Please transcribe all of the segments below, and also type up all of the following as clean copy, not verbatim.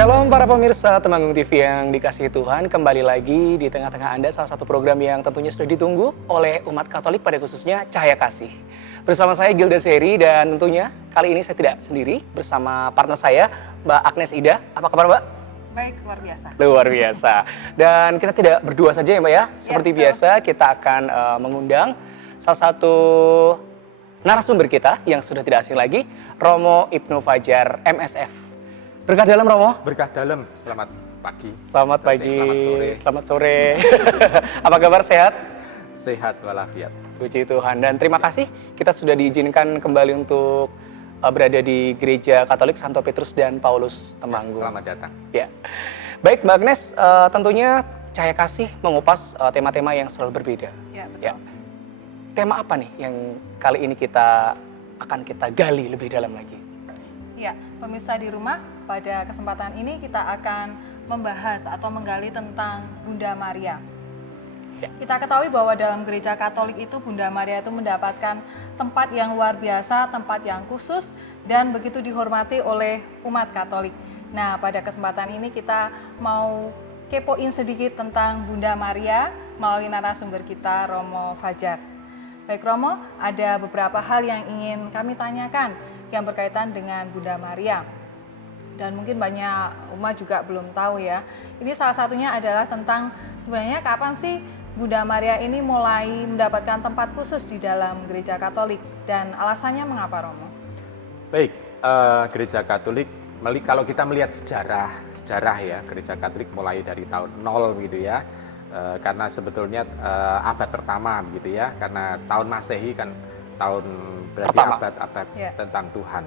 Shalom para pemirsa Temanggung TV yang dikasihi Tuhan, kembali lagi di tengah-tengah Anda salah satu program yang tentunya sudah ditunggu oleh umat Katolik, pada khususnya Cahaya Kasih. Bersama saya Gilda Seri, dan tentunya kali ini saya tidak sendiri, bersama partner saya Mbak Agnes Ida. Apa kabar Mbak? Baik, luar biasa. Luar biasa. Dan kita tidak berdua saja ya Mbak ya. Seperti biasa kita akan mengundang salah satu narasumber kita yang sudah tidak asing lagi, Romo Ibnu Fajar, MSF. Berkah dalam Romo. Berkah dalam, selamat pagi. Selamat pagi. Selamat sore. Selamat sore. Apa kabar, sehat? Sehat walafiat. Puji Tuhan, dan terima kasih kita sudah diizinkan kembali untuk berada di Gereja Katolik Santo Petrus dan Paulus Temanggung. Selamat datang. Ya. Baik Mbak Agnes, tentunya Cahaya Kasih mengupas tema-tema yang selalu berbeda. Ya, betul. Ya. Tema apa nih yang kali ini akan kita gali lebih dalam lagi? Ya, pemirsa di rumah, pada kesempatan ini kita akan membahas atau menggali tentang Bunda Maria. Ya. Kita ketahui bahwa dalam gereja Katolik itu Bunda Maria itu mendapatkan tempat yang luar biasa, tempat yang khusus, dan begitu dihormati oleh umat Katolik. Nah, pada kesempatan ini kita mau kepoin sedikit tentang Bunda Maria melalui narasumber kita, Romo Fajar. Baik Romo, ada beberapa hal yang ingin kami tanyakan yang berkaitan dengan Bunda Maria. Dan mungkin banyak umat juga belum tahu ya. Ini salah satunya adalah tentang sebenarnya kapan sih Bunda Maria ini mulai mendapatkan tempat khusus di dalam gereja Katolik, dan alasannya mengapa Romo? Baik, gereja Katolik, kalau kita melihat sejarah ya, gereja Katolik mulai dari tahun 0 gitu ya. Karena sebetulnya abad pertama gitu ya, karena tahun Masehi kan tahun berarti abad-abad tentang Tuhan.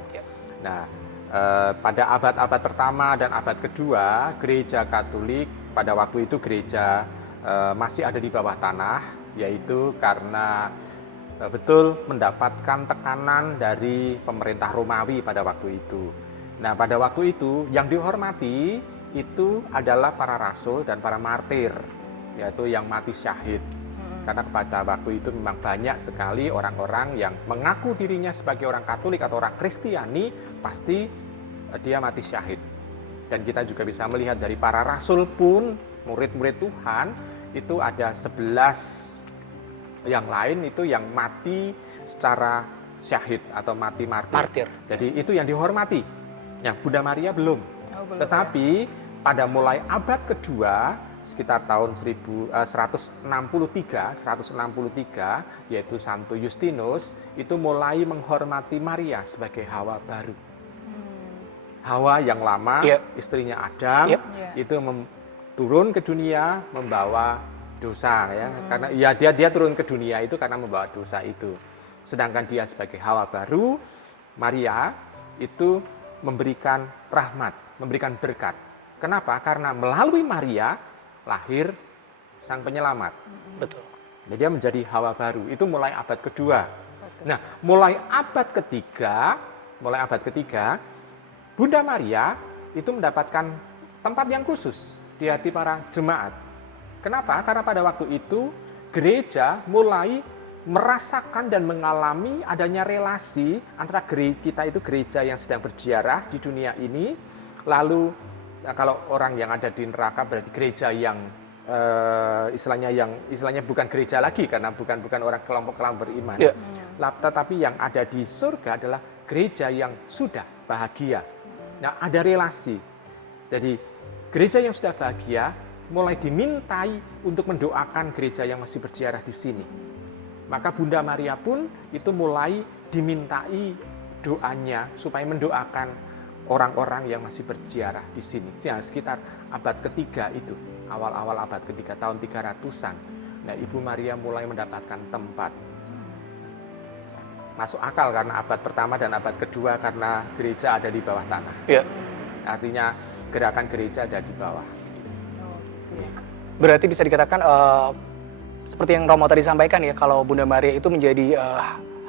Nah, pada abad-abad pertama dan abad kedua, gereja Katolik pada waktu itu gereja masih ada di bawah tanah, yaitu karena betul mendapatkan tekanan dari pemerintah Romawi pada waktu itu. Nah, pada waktu itu yang dihormati itu adalah para rasul dan para martir, yaitu yang mati syahid. Karena pada waktu itu memang banyak sekali orang-orang yang mengaku dirinya sebagai orang Katolik atau orang Kristiani, pasti dia mati syahid. Dan kita juga bisa melihat dari para rasul pun, murid-murid Tuhan, itu ada 11 yang lain itu yang mati secara syahid atau mati martir. Jadi itu yang dihormati. Yang Bunda Maria belum. Tetapi pada mulai abad kedua, sekitar tahun 163, yaitu Santo Justinus, itu mulai menghormati Maria sebagai Hawa baru. Hawa yang lama, istrinya Adam, itu turun ke dunia membawa dosa ya. Karena ya dia turun ke dunia itu karena membawa dosa itu. Sedangkan dia sebagai Hawa baru, Maria itu memberikan rahmat, memberikan berkat. Kenapa? Karena melalui Maria lahir sang penyelamat. Betul. Jadi dia menjadi Hawa baru. Itu mulai abad kedua. Nah, mulai abad ketiga, Bunda Maria itu mendapatkan tempat yang khusus di hati para jemaat. Kenapa? Karena pada waktu itu gereja mulai merasakan dan mengalami adanya relasi antara kita itu gereja yang sedang berziarah di dunia ini, lalu kalau orang yang ada di neraka berarti gereja yang istilahnya bukan gereja lagi karena bukan orang kelompok beriman. Tetapi yang ada di surga adalah gereja yang sudah bahagia. Nah, ada relasi. Jadi gereja yang sudah bahagia mulai dimintai untuk mendoakan gereja yang masih berziarah di sini. Maka Bunda Maria pun itu mulai dimintai doanya supaya mendoakan orang-orang yang masih berziarah di sini. Ya, sekitar abad ketiga itu, awal-awal abad ketiga, tahun 300-an. Nah, Ibu Maria mulai mendapatkan tempat. Masuk akal karena abad pertama dan abad kedua karena gereja ada di bawah tanah. Ya. Artinya gerakan gereja ada di bawah. Berarti bisa dikatakan seperti yang Romo tadi sampaikan ya, kalau Bunda Maria itu menjadi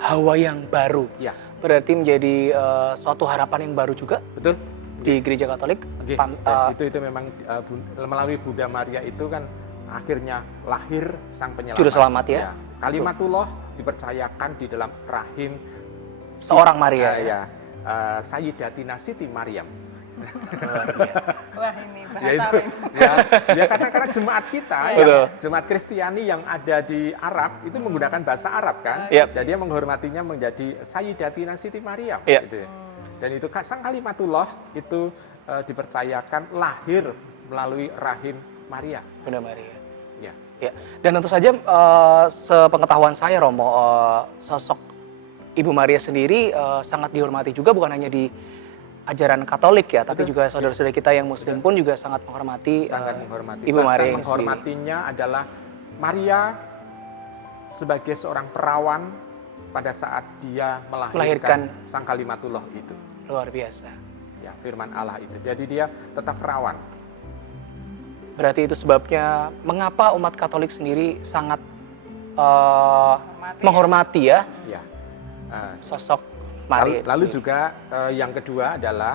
Hawa yang baru. Ya. Berarti menjadi suatu harapan yang baru juga. Betul. Di gereja Katolik. Itu memang melalui Bunda Maria itu kan akhirnya lahir sang penyelamat. Juru selamat ya. Kalimatullah dipercayakan di dalam rahim seorang Maria Sayyidatina Siti Maryam. Luar biasa. Wah, ini Ya bahasa itu, apa ini? ya karena jemaat kita, Iya. Betul. jemaat Kristiani yang ada di Arab itu menggunakan bahasa Arab kan, Iya. jadi dia menghormatinya menjadi Sayyidatina Siti Maryam, Iya. gitu ya. Dan itu Sang Kalimatullah itu dipercayakan lahir melalui rahim Maria. Bunda Maria. Ya. Ya, dan tentu saja sepengetahuan saya Romo, sosok Ibu Maria sendiri sangat dihormati juga bukan hanya di ajaran Katolik ya, tapi Betul. juga saudara-saudara kita yang Muslim pun juga sangat menghormati Sangat menghormati. Ibu Bahkan Maria ini sendiri. menghormatinya adalah Maria sebagai seorang perawan pada saat dia melahirkan Sang Kalimatullah itu. Luar biasa. Ya, firman Allah itu. Jadi dia tetap perawan. Berarti itu sebabnya mengapa umat Katolik sendiri sangat Menghormati. menghormati ya Ya. sosok Maria. itu Lalu sendiri. juga yang kedua adalah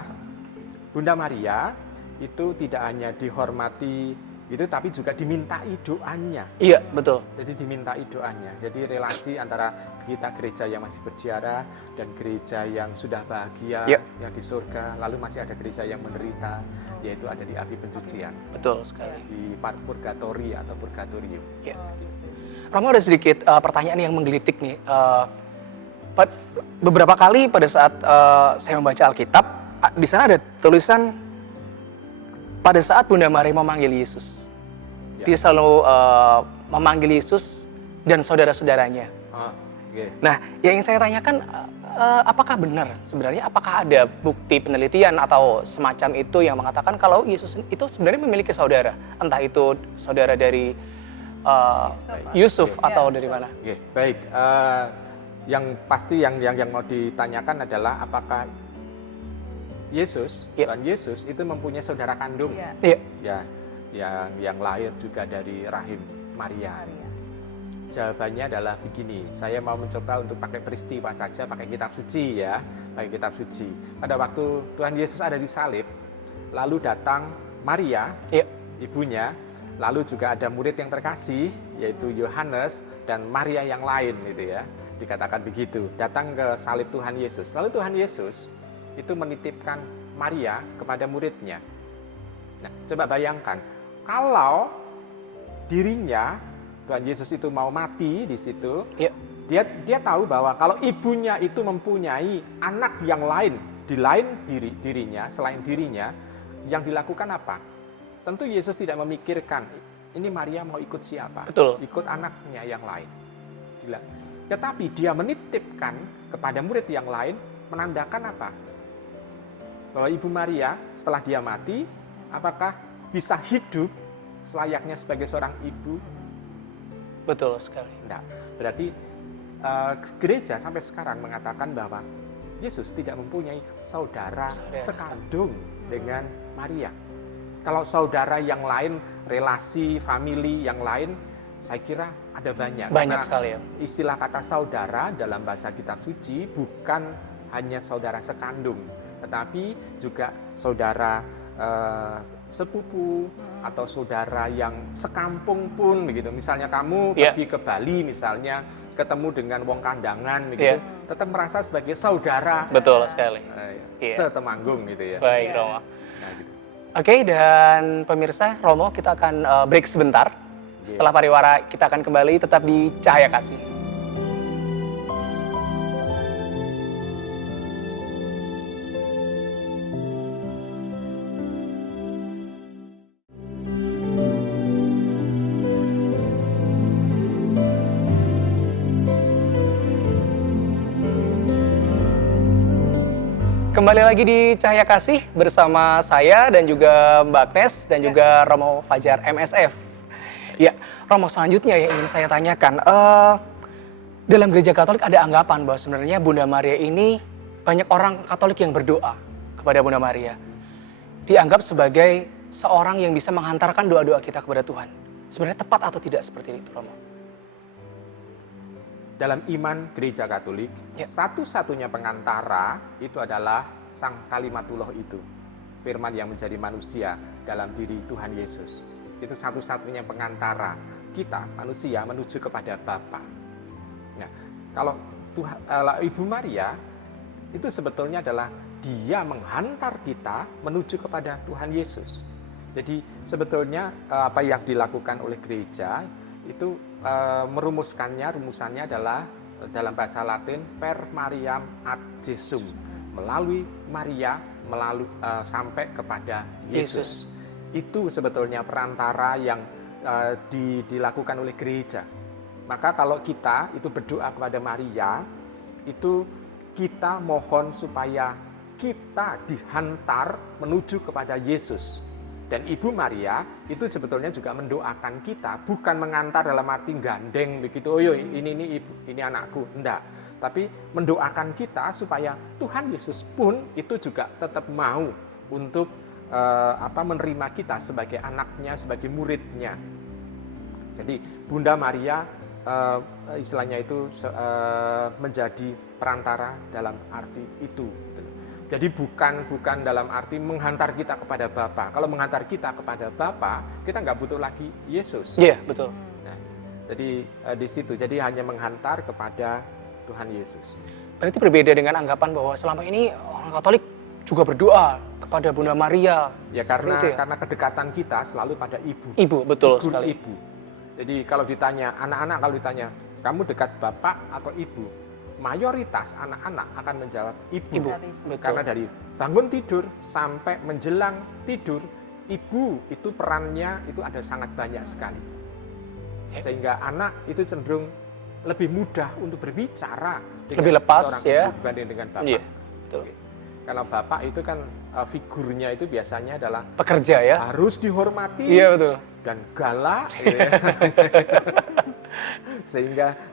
Bunda Maria itu tidak hanya dihormati itu, tapi juga dimintai doanya. Iya, betul. Jadi dimintai doanya. Jadi relasi antara kita gereja yang masih berziarah dan gereja yang sudah bahagia Ya. yang di surga, lalu masih ada gereja yang menderita, yaitu ada di api pencucian, Betul sekali. di purgatori atau purgatorium. Ya. Oh, gitu. Romo, ada sedikit pertanyaan yang menggelitik nih. Beberapa kali pada saat saya membaca Alkitab, di sana ada tulisan pada saat Bunda Maria memanggil Yesus. Ya. Dia selalu memanggil Yesus dan saudara-saudaranya. Oh, oke. Nah, yang ingin saya tanyakan, apakah benar sebenarnya, apakah ada bukti penelitian atau semacam itu yang mengatakan kalau Yesus itu sebenarnya memiliki saudara, entah itu saudara dari Yusuf Oke. atau Ya, dari betul. mana? Oke, baik. Yang pasti yang mau ditanyakan adalah apakah Yesus, Ya. Tuhan Yesus itu mempunyai saudara kandung, Iya, Iya, ya, yang lahir juga dari rahim Maria. Maria. Jawabannya adalah begini, saya mau mencoba untuk pakai peristiwa saja, pakai kitab suci ya, pakai kitab suci. Pada waktu Tuhan Yesus ada di salib, lalu datang Maria, iya, ibunya, lalu juga ada murid yang terkasih, yaitu Yohanes dan Maria yang lain gitu ya, dikatakan begitu, datang ke salib Tuhan Yesus. Lalu Tuhan Yesus itu menitipkan Maria kepada muridnya. Nah, coba bayangkan, kalau dirinya Tuhan Yesus itu mau mati di situ, iya, dia tahu bahwa kalau ibunya itu mempunyai anak yang lain di lain dirinya, selain dirinya, yang dilakukan apa? Tentu Yesus tidak memikirkan ini Maria mau ikut siapa, betul. ikut anaknya yang lain. Gila. Tetapi dia menitipkan kepada murid yang lain, menandakan apa? Bahwa Ibu Maria setelah dia mati, apakah bisa hidup selayaknya sebagai seorang ibu? Betul sekali. Enggak. Berarti gereja sampai sekarang mengatakan bahwa Yesus tidak mempunyai saudara sekandung dengan Maria. Kalau saudara yang lain, relasi, famili yang lain, saya kira ada banyak. Banyak Karena sekali ya. istilah kata saudara dalam bahasa kitab suci bukan hanya saudara sekandung, tetapi juga saudara sepupu atau saudara yang sekampung pun begitu. Misalnya kamu Iya. pergi ke Bali misalnya, ketemu dengan wong kandangan begitu, Iya. tetap merasa sebagai saudara Betul sekali. Iya. setemanggung gitu ya. Baik, Iya. Romo. Nah, gitu. Oke, dan pemirsa, Romo, kita akan break sebentar. Setelah pariwara, kita akan kembali tetap di Cahaya Kasih. Kembali lagi di Cahaya Kasih bersama saya dan juga Mbak Agnes dan juga Romo Fajar MSF. Ya, Romo, selanjutnya yang ingin saya tanyakan, dalam gereja Katolik ada anggapan bahwa sebenarnya Bunda Maria ini banyak orang Katolik yang berdoa kepada Bunda Maria. Dianggap sebagai seorang yang bisa menghantarkan doa-doa kita kepada Tuhan. Sebenarnya tepat atau tidak seperti itu, Romo? Dalam iman gereja Katolik, Ya. satu-satunya pengantara itu adalah Sang Kalimatullah itu. Firman yang menjadi manusia dalam diri Tuhan Yesus. Itu satu-satunya pengantara kita, manusia, menuju kepada Bapa. Nah, kalau Ibu Maria, itu sebetulnya adalah dia menghantar kita menuju kepada Tuhan Yesus. Jadi sebetulnya apa yang dilakukan oleh gereja itu rumusannya adalah dalam bahasa Latin per Mariam ad Jesum, melalui Maria sampai kepada Yesus. Itu sebetulnya perantara yang dilakukan oleh gereja. Maka kalau kita itu berdoa kepada Maria, itu kita mohon supaya kita dihantar menuju kepada Yesus. Dan Ibu Maria itu sebetulnya juga mendoakan kita, bukan mengantar dalam arti gandeng begitu, oh ini ibu, ini anakku, enggak. Tapi mendoakan kita supaya Tuhan Yesus pun itu juga tetap mau untuk menerima kita sebagai anaknya, sebagai muridnya. Jadi Bunda Maria istilahnya itu menjadi perantara dalam arti itu. Jadi bukan dalam arti menghantar kita kepada Bapa. Kalau menghantar kita kepada Bapa, kita nggak butuh lagi Yesus. Iya, betul. Nah, jadi di situ, jadi hanya menghantar kepada Tuhan Yesus. Berarti berbeda dengan anggapan bahwa selama ini orang Katolik juga berdoa kepada Bunda Maria. Ya karena kedekatan kita selalu pada ibu. Ibu, betul Figur sekali. ibu. Jadi kalau ditanya anak-anak, kalau ditanya kamu dekat bapak atau ibu, mayoritas anak-anak akan menjawab ibu. Betul. Karena dari bangun tidur sampai menjelang tidur, ibu itu perannya itu ada sangat banyak sekali. Sehingga anak itu cenderung lebih mudah untuk berbicara dengan lebih lepas seorang ya ibu dibanding dengan bapak. Iya, betul. Karena bapak itu kan figurnya itu biasanya adalah Pekerja ya. harus dihormati. Iya, betul. Dan galak gitu ya.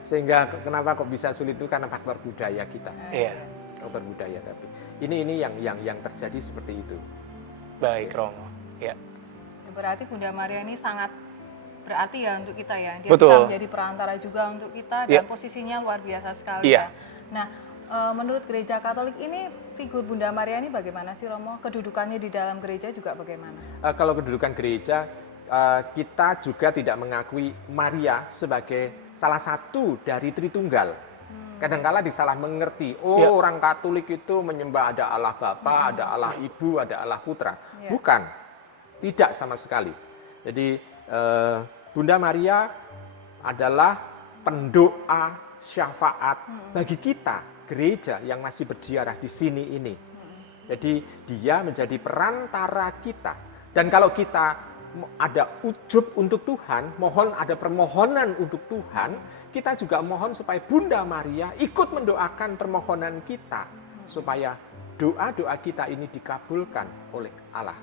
sehingga kenapa kok bisa sulit itu karena faktor budaya kita. Iya. Faktor budaya, tapi ini yang terjadi seperti itu. Baik, Romo. Ya. Berarti Bunda Maria ini sangat berarti ya untuk kita ya. Dia Betul. bisa menjadi perantara juga untuk kita dan Ya. posisinya luar biasa sekali Iya. ya. Nah, menurut gereja Katolik ini figur Bunda Maria ini bagaimana sih Romo? Kedudukannya di dalam gereja juga bagaimana? Kalau kedudukan gereja, kita juga tidak mengakui Maria sebagai salah satu dari Tritunggal. Kadang-kala disalah mengerti. Ya. Orang Katolik itu menyembah ada Allah Bapa, ada Allah Ibu, ada Allah Putra. Ya. Bukan, tidak sama sekali. Jadi Bunda Maria adalah pendoa syafaat bagi kita gereja yang masih berziarah di sini ini. Jadi dia menjadi perantara kita. Dan kalau kita ada ujub untuk Tuhan, mohon ada permohonan untuk Tuhan, kita juga mohon supaya Bunda Maria ikut mendoakan permohonan kita supaya doa-doa kita ini dikabulkan oleh Allah.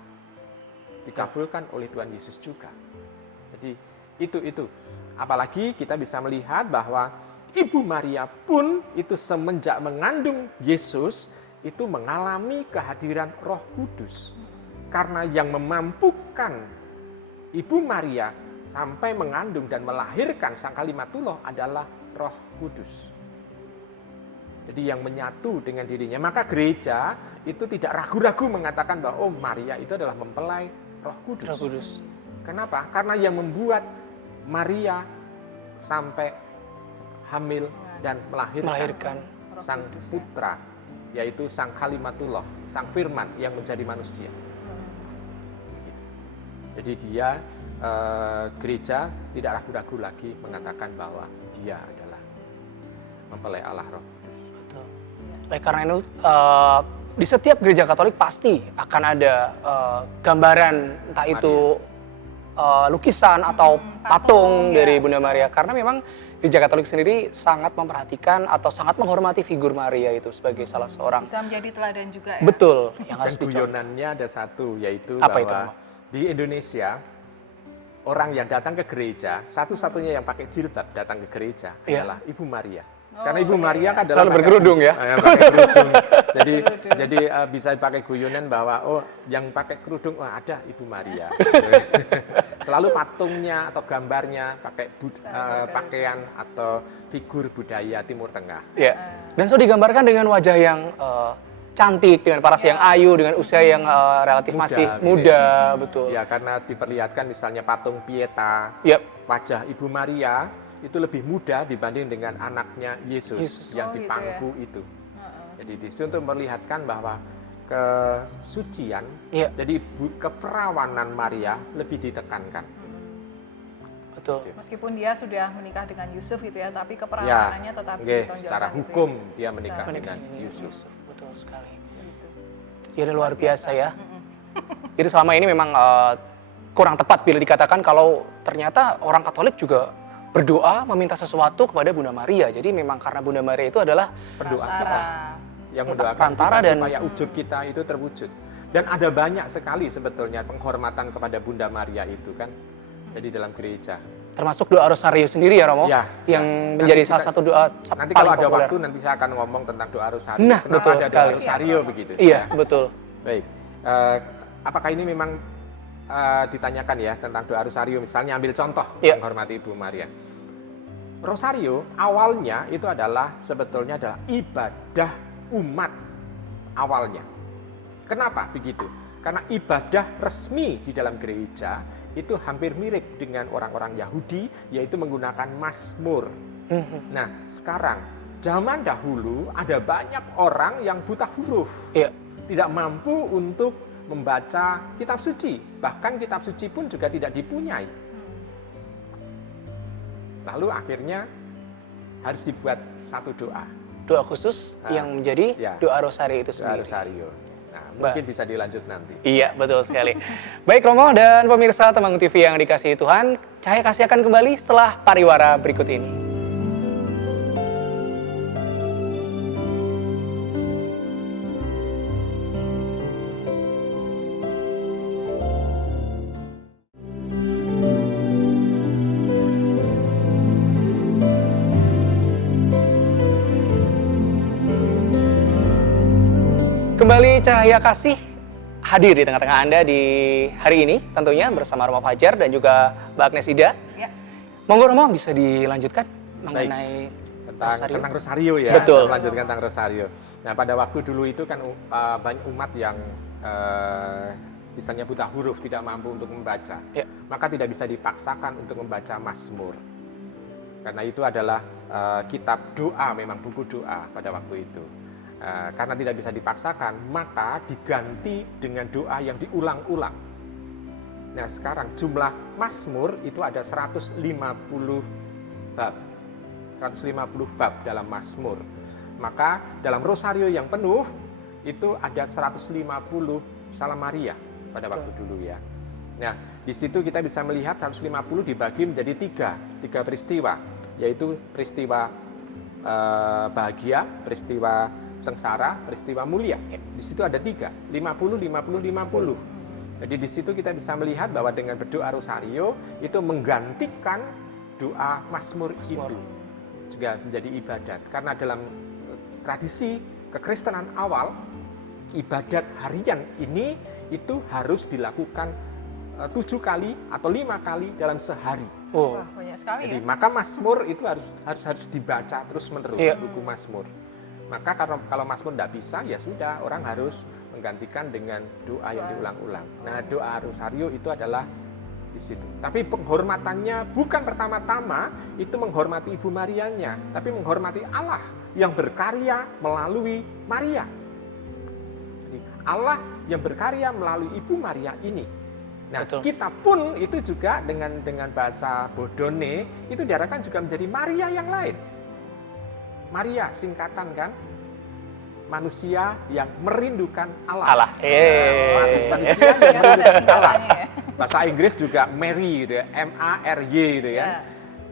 Dikabulkan oleh Tuhan Yesus juga. Jadi itu. Apalagi kita bisa melihat bahwa Ibu Maria pun itu semenjak mengandung Yesus itu mengalami kehadiran Roh Kudus. Karena yang memampukan Ibu Maria sampai mengandung dan melahirkan Sang Kalimatullah adalah Roh Kudus. Jadi yang menyatu dengan dirinya. Maka gereja itu tidak ragu-ragu mengatakan bahwa Maria itu adalah mempelai Roh Kudus. Roh Kudus. Kenapa? Karena yang membuat Maria sampai hamil dan melahirkan Sang Putra, yaitu Sang Kalimatullah, Sang Firman yang menjadi manusia. Jadi dia gereja tidak ragu-ragu lagi mengatakan bahwa dia adalah mempelai Allah Roh Kudus. Betul. Oleh karena itu di setiap gereja Katolik pasti akan ada gambaran entah itu lukisan atau patung ya. dari Bunda Maria, karena memang gereja Katolik sendiri sangat memperhatikan atau sangat menghormati figur Maria itu sebagai salah seorang. Bisa menjadi teladan juga ya. Betul, yang harus Dan dicontoh. guyonannya ada satu, yaitu Apa bahwa itu? di Indonesia orang yang datang ke gereja, satu-satunya yang pakai jilbab datang ke gereja Iya. adalah Ibu Maria. Oh, Karena Ibu Maria iya. kan Selalu pakai- berkerudung ya? pakai kerudung. jadi bisa pakai guyonan bahwa yang pakai kerudung ada Ibu Maria. Selalu patungnya atau gambarnya pakai pakaian atau figur budaya Timur Tengah. Ya. Dan selalu digambarkan dengan wajah yang cantik, dengan paras yang ayu, dengan usia yang relatif Muda, masih gitu muda, betul. Ya karena diperlihatkan misalnya patung Pieta, Yap. wajah Ibu Maria itu lebih muda dibanding dengan anaknya Yesus Yesus. yang Oh, di gitu pangku itu. Jadi di situ untuk memperlihatkan bahwa kesucian, Iya. jadi keperawanan Maria lebih ditekankan. Betul. Meskipun dia sudah menikah dengan Yusuf gitu ya, tapi Ya, keperawanannya tetap ditonjolkan secara gitu ya. hukum dia menikah Bisa. dengan Yusuf. Betul sekali. Gitu. Jadi luar biasa ya. Jadi selama ini memang kurang tepat bila dikatakan kalau ternyata orang Katolik juga berdoa meminta sesuatu kepada Bunda Maria. Jadi memang karena Bunda Maria itu adalah Berdoa Perantara. yang mendoakan perantara kita dan- supaya ujub kita itu terwujud. Dan ada banyak sekali sebetulnya penghormatan kepada Bunda Maria itu kan. Jadi dalam gereja. termasuk doa Rosario sendiri ya Romo, Ya, yang ya. menjadi Nanti salah kita- satu doa Nanti paling kalau ada populer. waktu nanti saya akan ngomong tentang doa Rosario. Nah, Kenapa betul ada sekali. doa Rosario begitu? Iya, Ya. betul. Baik. Apakah ini memang ditanyakan ya tentang doa Rosario? Misalnya ambil contoh Iya. menghormati Ibu Maria. Rosario awalnya itu adalah sebetulnya adalah ibadah umat awalnya. Kenapa begitu? Karena ibadah resmi di dalam gereja itu hampir mirip dengan orang-orang Yahudi, yaitu menggunakan mazmur. Nah, sekarang zaman dahulu ada banyak orang yang buta huruf, Iya, tidak mampu untuk membaca kitab suci, bahkan kitab suci pun juga tidak dipunyai. Lalu akhirnya harus dibuat satu doa, doa khusus Nah, yang menjadi ya. doa Rosario itu doa sendiri. Rosario. Nah, mungkin bisa dilanjut nanti. Iya, betul sekali. Baik Romo dan pemirsa Temanggung TV yang dikasihi Tuhan, Cahaya Kasih akan kembali setelah pariwara berikut ini. Kembali Cahaya Kasih hadir di tengah-tengah Anda di hari ini tentunya bersama Romo Fajar dan juga Mbak Agnes Ida. Ya. Monggo Romo bisa dilanjutkan mengenai Tentang Rosario ya. Betul. Saya melanjutkan tentang Rosario. Nah, pada waktu dulu itu kan banyak umat yang misalnya buta huruf, tidak mampu untuk membaca. Ya. Maka tidak bisa dipaksakan untuk membaca Mazmur. Karena itu adalah kitab doa, memang buku doa pada waktu itu. Karena tidak bisa dipaksakan, maka diganti dengan doa yang diulang-ulang. Nah, sekarang jumlah Mazmur itu ada 150 bab. 150 bab dalam Mazmur. Maka dalam Rosario yang penuh itu ada 150 Salam Maria pada waktu dulu ya. Nah, di situ kita bisa melihat 150 dibagi menjadi tiga peristiwa, yaitu peristiwa bahagia, peristiwa sengsara, peristiwa mulia. Di situ ada 3, 50, 50, 50. Jadi di situ kita bisa melihat bahwa dengan berdoa Rosario itu menggantikan doa Mazmur itu juga menjadi ibadat. Karena dalam tradisi kekristenan awal, ibadat harian ini itu harus dilakukan 7 kali atau 5 kali dalam sehari. Oh, Wah, banyak sekali Jadi ya. maka Mazmur itu harus dibaca terus menerus, Iya. buku Mazmur. Maka kalau Mazmur tidak bisa, ya sudah, orang harus menggantikan dengan doa yang diulang-ulang. Nah, doa Rosario itu adalah di situ. Tapi penghormatannya bukan pertama-tama itu menghormati Ibu Marianya, tapi menghormati Allah yang berkarya melalui Maria. Jadi Allah yang berkarya melalui Ibu Maria ini. Nah, Betul. kita pun itu juga dengan bahasa Bodone itu diarahkan juga menjadi Maria yang lain. Maria singkatan kan, manusia yang merindukan Allah. Allah. Manusia yang Ternyata ada merindukan Allah. singkatannya ya. Bahasa Inggris juga Mary gitu ya, M-A-R-Y gitu ya. Ya.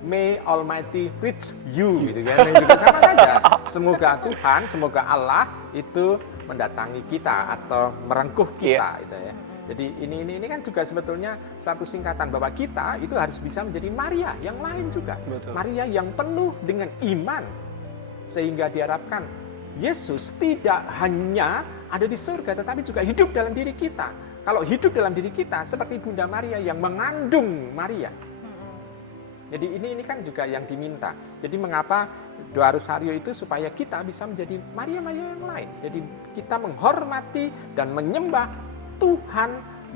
May Almighty reach you gitu kan. Dan juga sama saja. Semoga Tuhan, semoga Allah itu mendatangi kita atau merengkuh kita gitu ya. Jadi ini kan juga sebetulnya suatu singkatan bahwa kita itu harus bisa menjadi Maria yang lain juga. Betul. Maria yang penuh dengan iman. Sehingga diharapkan Yesus tidak hanya ada di surga tetapi juga hidup dalam diri kita. Kalau hidup dalam diri kita seperti Bunda Maria yang mengandung Maria. Jadi ini kan juga yang diminta. Jadi mengapa doa Rosario itu supaya kita bisa menjadi Maria-Maria yang lain. Jadi kita menghormati dan menyembah Tuhan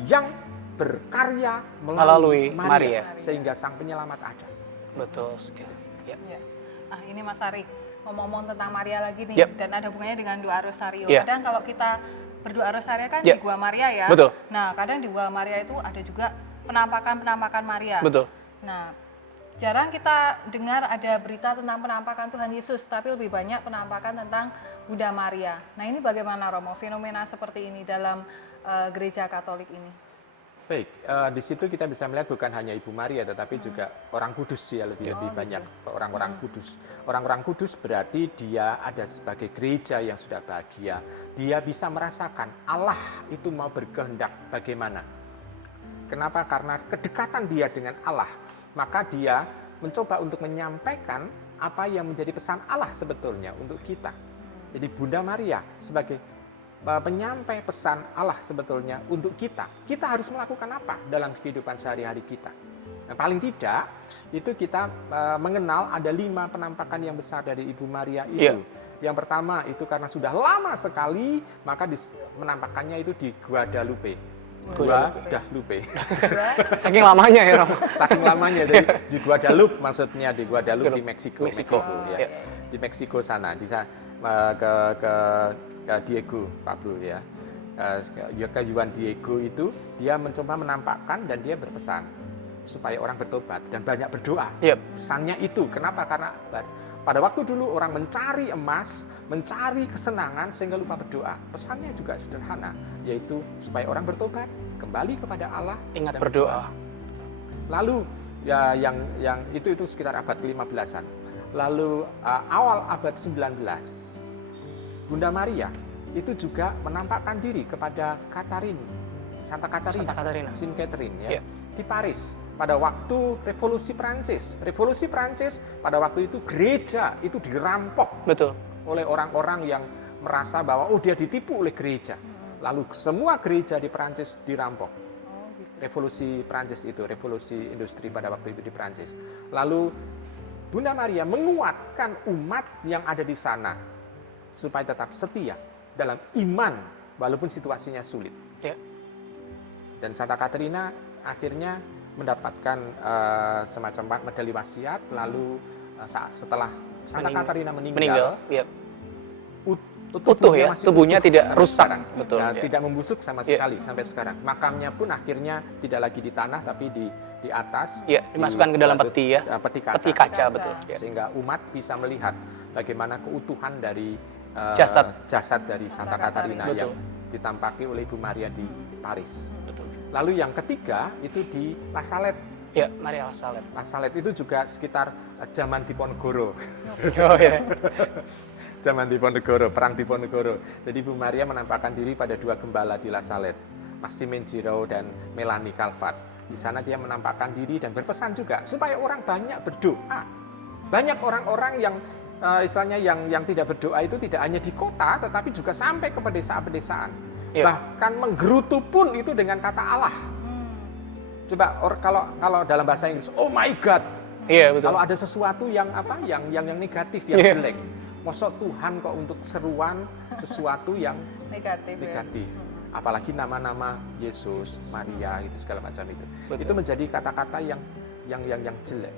yang berkarya melalui Melalui Maria. sehingga Sang Penyelamat ada. betul sekali. Ya. Ya. Ah, ini Mas Ari ngomong-ngomong tentang Maria lagi nih, Yap. dan ada hubungannya dengan doa Rosario. Iya. Kadang kalau kita berdoa rosaria kan Ya. di Gua Maria ya. Betul. Nah, kadang di Gua Maria itu ada juga penampakan Maria. Betul. Nah, jarang kita dengar ada berita tentang penampakan Tuhan Yesus, tapi lebih banyak penampakan tentang Bunda Maria. Nah, ini bagaimana Romo fenomena seperti ini dalam gereja Katolik ini? Baik, di situ kita bisa melihat bukan hanya Ibu Maria, tetapi juga orang kudus ya, lebih banyak orang-orang kudus. Orang-orang kudus berarti dia ada sebagai gereja yang sudah bahagia. Dia bisa merasakan Allah itu mau berkehendak bagaimana. Kenapa? Karena kedekatan dia dengan Allah, maka dia mencoba untuk menyampaikan apa yang menjadi pesan Allah sebetulnya untuk kita. Jadi Bunda Maria sebagai penyampai pesan Allah sebetulnya untuk kita. Kita harus melakukan apa dalam kehidupan sehari-hari kita? Nah, paling tidak itu kita mengenal ada 5 penampakan yang besar dari Ibu Maria itu. Yang pertama itu karena sudah lama sekali, maka penampakannya itu di Guadalupe. Guadalupe. Saking lamanya ya, Romo. Saking lamanya di Guadalupe, maksudnya di Guadalupe di Meksiko. Meksiko. Ya. Di Meksiko sana, di ke Diego Pablo ya. Ke Juan Diego itu dia mencoba menampakkan dan dia berpesan supaya orang bertobat dan banyak berdoa. Pesannya itu. Kenapa? Karena pada waktu dulu orang mencari emas, mencari kesenangan sehingga lupa berdoa. Pesannya juga sederhana, yaitu supaya orang bertobat, kembali kepada Allah, ingat berdoa. Lalu ya yang itu sekitar abad ke-15-an. Lalu awal abad 19, Bunda Maria itu juga menampakkan diri kepada Santa Katarina, Saint Catherine ya, di Paris pada waktu Revolusi Prancis. Revolusi Prancis pada waktu itu gereja itu dirampok oleh orang-orang yang merasa bahwa dia ditipu oleh gereja. Lalu semua gereja di Prancis dirampok. Revolusi Prancis itu, revolusi industri pada waktu itu di Prancis. Lalu Bunda Maria menguatkan umat yang ada di sana supaya tetap setia dalam iman walaupun situasinya sulit. Dan Santa Katarina akhirnya mendapatkan semacam medali wasiat. Lalu setelah Santa Katarina meninggal utuh ya, tubuhnya tidak rusak, betul. Tidak membusuk sama sekali sampai sekarang. Makamnya pun akhirnya tidak lagi di tanah tapi di atas. Dimasukkan ke dalam peti ya. Peti kaca, betul. Sehingga umat bisa melihat bagaimana keutuhan dari jasad dari Santa Katarina yang ditampaki oleh Ibu Maria di Paris. Lalu yang ketiga itu di La Salette. Maria La Salette. La Salette itu juga sekitar zaman Diponegoro. Zaman Diponegoro, perang Diponegoro. Jadi Ibu Maria menampakkan diri pada 2 gembala di La Salette, Maximin Giraud dan Melanie Calvat. Di sana dia menampakkan diri dan berpesan juga supaya orang banyak berdoa. Banyak orang-orang yang istilahnya yang tidak berdoa itu tidak hanya di kota, tetapi juga sampai ke pedesaan-pedesaan. Bahkan menggerutu pun itu dengan kata Allah. Coba kalau dalam bahasa Inggris, oh my God. Betul. Kalau ada sesuatu yang yang negatif, yang jelek, masa Tuhan kok untuk seruan sesuatu yang negatif. Apalagi nama-nama Yesus, Maria, itu segala macam itu. Itu menjadi kata-kata yang jelek.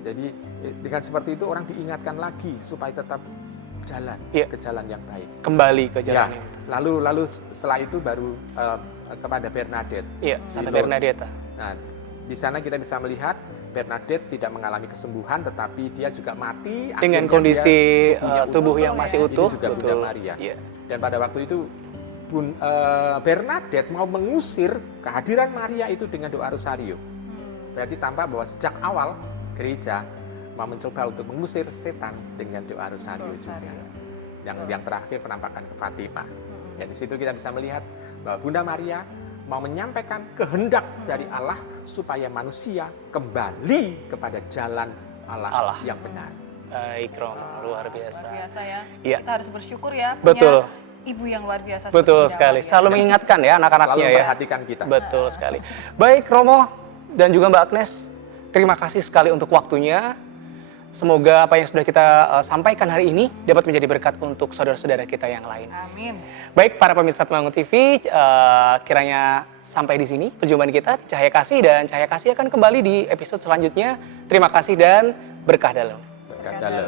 Jadi dengan seperti itu orang diingatkan lagi supaya tetap jalan ke jalan yang baik. Kembali ke jalan yang lalu setelah itu baru kepada Bernadette. Santa Bernadetta. Nah, di sana kita bisa melihat Bernadette tidak mengalami kesembuhan, tetapi dia juga mati dengan kondisi tubuh yang masih utuh. Ini juga Bunda Maria. Dan pada waktu itu Bernadette mau mengusir kehadiran Maria itu dengan doa rosario. Berarti tampak bahwa sejak awal gereja mau mencoba untuk mengusir setan dengan doa rosario juga. Yang terakhir penampakan ke Fatima. Dan di situ kita bisa melihat bahwa Bunda Maria mau menyampaikan kehendak dari Allah supaya manusia kembali kepada jalan Allah yang benar. Baik, Romo, luar biasa. Luar biasa ya. Iya. Kita harus bersyukur ya. Betul. Punya ibu yang luar biasa. Betul sekali. Selalu mengingatkan ya anak-anaknya Selalu ya. memperhatikan kita. Betul sekali. Baik, Romo dan juga Mbak Agnes, terima kasih sekali untuk waktunya. Semoga apa yang sudah kita sampaikan hari ini dapat menjadi berkat untuk saudara-saudara kita yang lain. Amin. Baik, para pemirsa Temanggung TV, kiranya sampai di sini perjumpaan kita di Cahaya Kasih, dan Cahaya Kasih akan kembali di episode selanjutnya. Terima kasih dan berkah dalam. Berkah dalam.